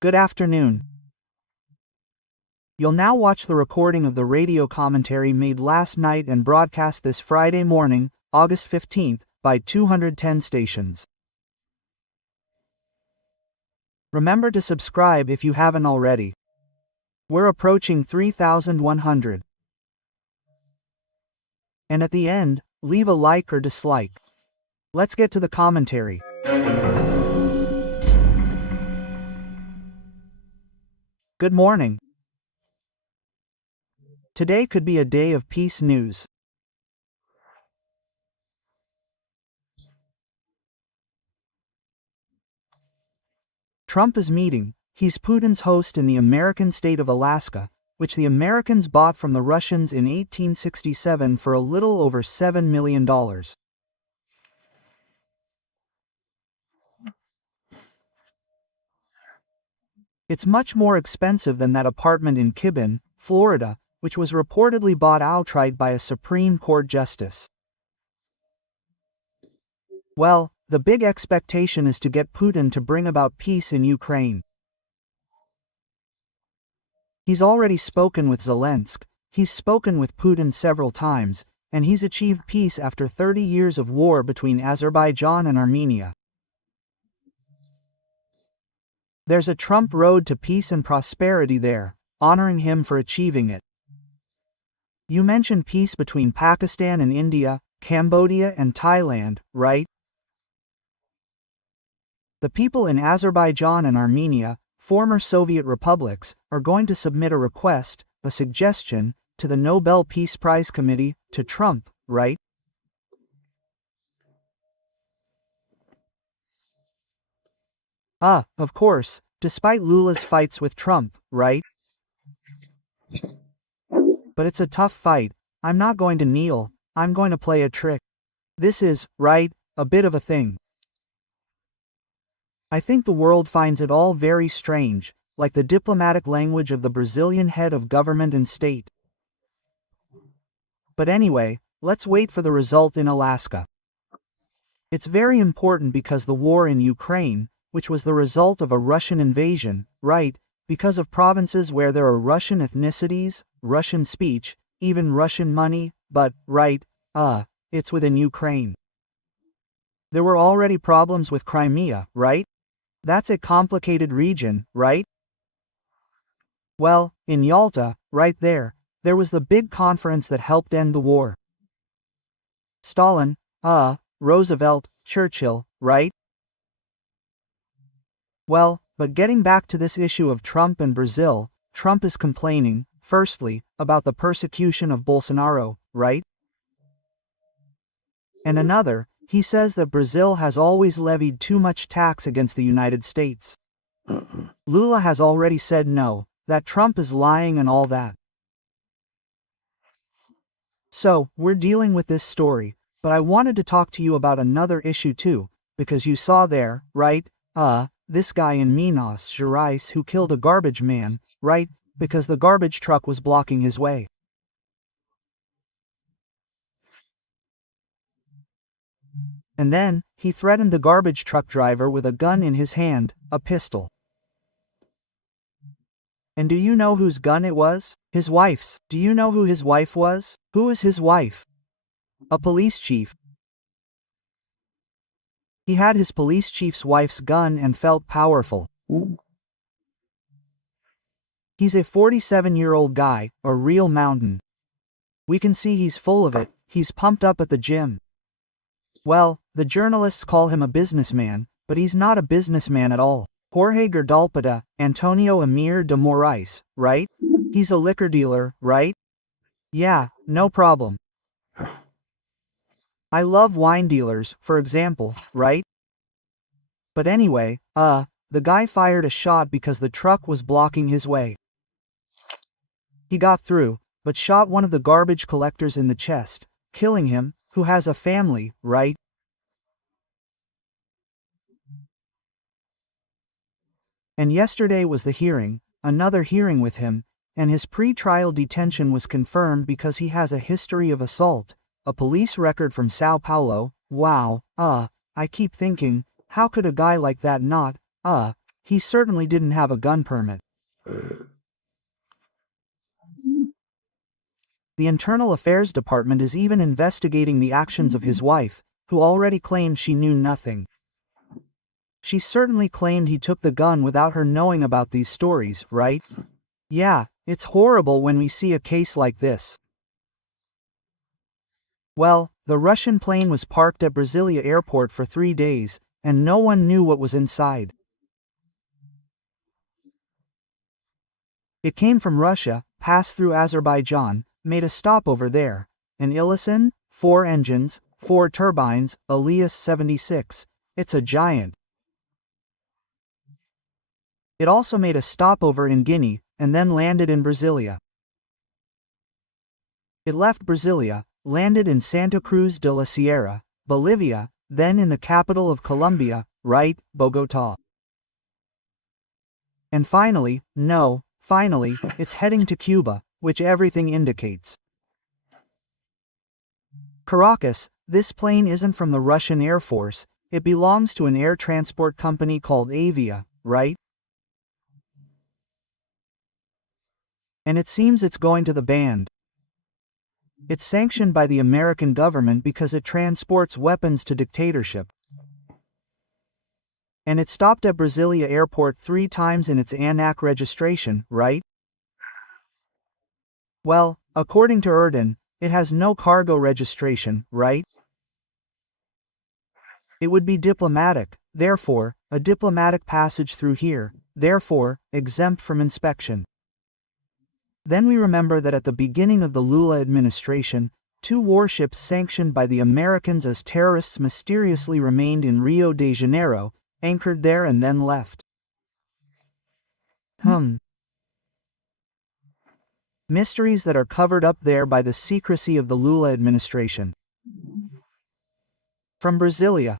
Good afternoon. You'll now watch the recording of the radio commentary made last night and broadcast this Friday morning, August 15th, by 210 stations. Remember to subscribe if you haven't already. We're approaching 3,100. And at the end, leave a like or dislike. Let's get to the commentary. Good morning. Today could be a day of peace news. Trump is meeting. He's Putin's host in the American state of Alaska, which the Americans bought from the Russians in 1867 for a little over $7 million. It's much more expensive than that apartment in Kibben, Florida, which was reportedly bought outright by a Supreme Court justice. Well, the big expectation is to get Putin to bring about peace in Ukraine. He's already spoken with Zelensky, he's spoken with Putin several times, and he's achieved peace after 30 years of war between Azerbaijan and Armenia. There's a Trump road to peace and prosperity there, honoring him for achieving it. You mentioned peace between Pakistan and India, Cambodia and Thailand, right? The people in Azerbaijan and Armenia, former Soviet republics, are going to submit a request, a suggestion, to the Nobel Peace Prize Committee, to Trump, right? Of course, despite Lula's fights with Trump, right? But it's a tough fight. I'm not going to kneel, I'm going to play a trick. This is, right, a bit of a thing. I think the world finds it all very strange, like the diplomatic language of the Brazilian head of government and state. But anyway, let's wait for the result in Alaska. It's very important because the war in Ukraine, which was the result of a Russian invasion, right, because of provinces where there are Russian ethnicities, Russian speech, even Russian money, but, right, it's within Ukraine. There were already problems with Crimea, right? That's a complicated region, right? Well, in Yalta, right there was the big conference that helped end the war. Stalin, Roosevelt, Churchill, right? Well, but getting back to this issue of Trump and Brazil, Trump is complaining, firstly, about the persecution of Bolsonaro, right? And another, he says that Brazil has always levied too much tax against the United States. Lula has already said no, that Trump is lying and all that. So, we're dealing with this story, but I wanted to talk to you about another issue too, because you saw there, right, this guy in Minas Gerais who killed a garbage man, right, because the garbage truck was blocking his way. And then, he threatened the garbage truck driver with a gun in his hand, a pistol. And do you know whose gun it was? His wife's. Do you know who his wife was? Who is his wife? A police chief. He had his police chief's wife's gun and felt powerful. He's a 47-year-old guy, a real mountain. We can see he's full of it, he's pumped up at the gym. Well, the journalists call him a businessman, but he's not a businessman at all. Jorge Gerdalpada, Antonio Emir de Moraes, right? He's a liquor dealer, right? Yeah, no problem. I love wine dealers, for example, right? But anyway, the guy fired a shot because the truck was blocking his way. He got through, but shot one of the garbage collectors in the chest, killing him, who has a family, right? And yesterday was the hearing, another hearing with him, and his pre-trial detention was confirmed because he has a history of assault, a police record from Sao Paulo. Wow, I keep thinking, how could a guy like that not, he certainly didn't have a gun permit. The Internal Affairs Department is even investigating the actions of his wife, who already claimed she knew nothing. She certainly claimed he took the gun without her knowing about these stories, right? Yeah, it's horrible when we see a case like this. Well, the Russian plane was parked at Brasília airport for 3 days, and no one knew what was inside. It came from Russia, passed through Azerbaijan, made a stopover there. An Ilisan, 4 engines, 4 turbines, Elias 76. It's a giant. It also made a stopover in Guinea, and then landed in Brasília. It left Brasília, landed in Santa Cruz de la Sierra, Bolivia, then in the capital of Colombia, right, Bogotá. And finally, it's heading to Cuba, which everything indicates. Caracas, this plane isn't from the Russian Air Force, it belongs to an air transport company called Avião, right? And it seems it's going to the band. It's sanctioned by the American government because it transports weapons to dictatorship. And it stopped at Brasília airport 3 times in its ANAC registration, right? Well, according to Erdogan, it has no cargo registration, right? It would be diplomatic, therefore, a diplomatic passage through here, therefore, exempt from inspection. Then we remember that at the beginning of the Lula administration, 2 warships sanctioned by the Americans as terrorists mysteriously remained in Rio de Janeiro, anchored there and then left. Mysteries that are covered up there by the secrecy of the Lula administration. From Brasília,